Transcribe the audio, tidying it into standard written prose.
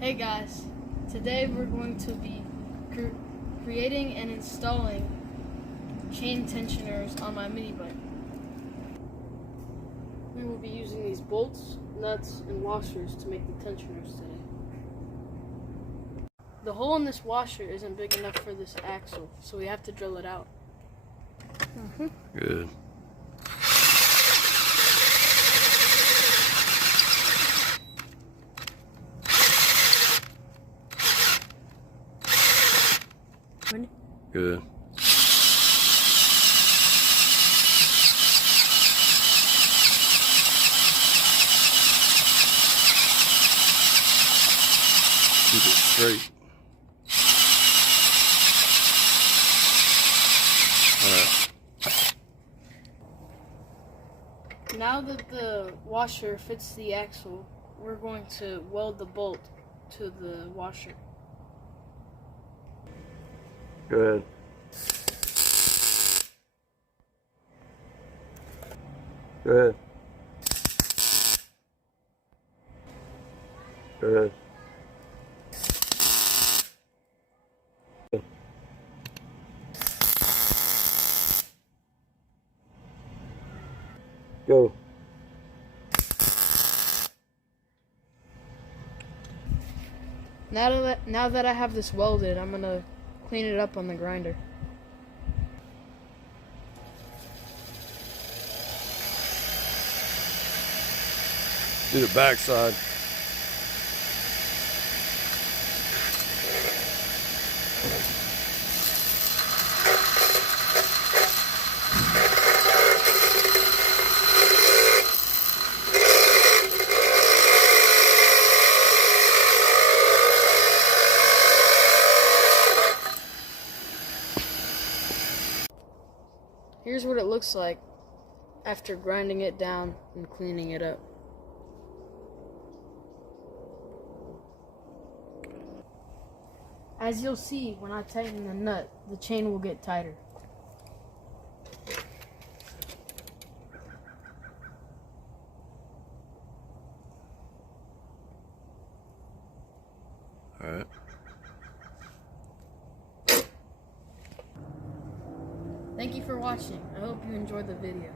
Hey guys, today we're going to be creating and installing chain tensioners on my mini bike. We will be using these bolts, nuts, and washers to make the tensioners today. The hole in this washer isn't big enough for this axle, so we have to drill it out. Good. Good. Keep it straight. Alright. Now that the washer fits the axle, we're going to weld the bolt to the washer. Go ahead. Go ahead. Go ahead. Go. Now that I have this welded, I'm gonna clean it up on the grinder. Do the backside. Here's what it looks like after grinding it down and cleaning it up. As you'll see, when I tighten the nut, the chain will get tighter. All right. Thank you for watching. I hope you enjoyed the video.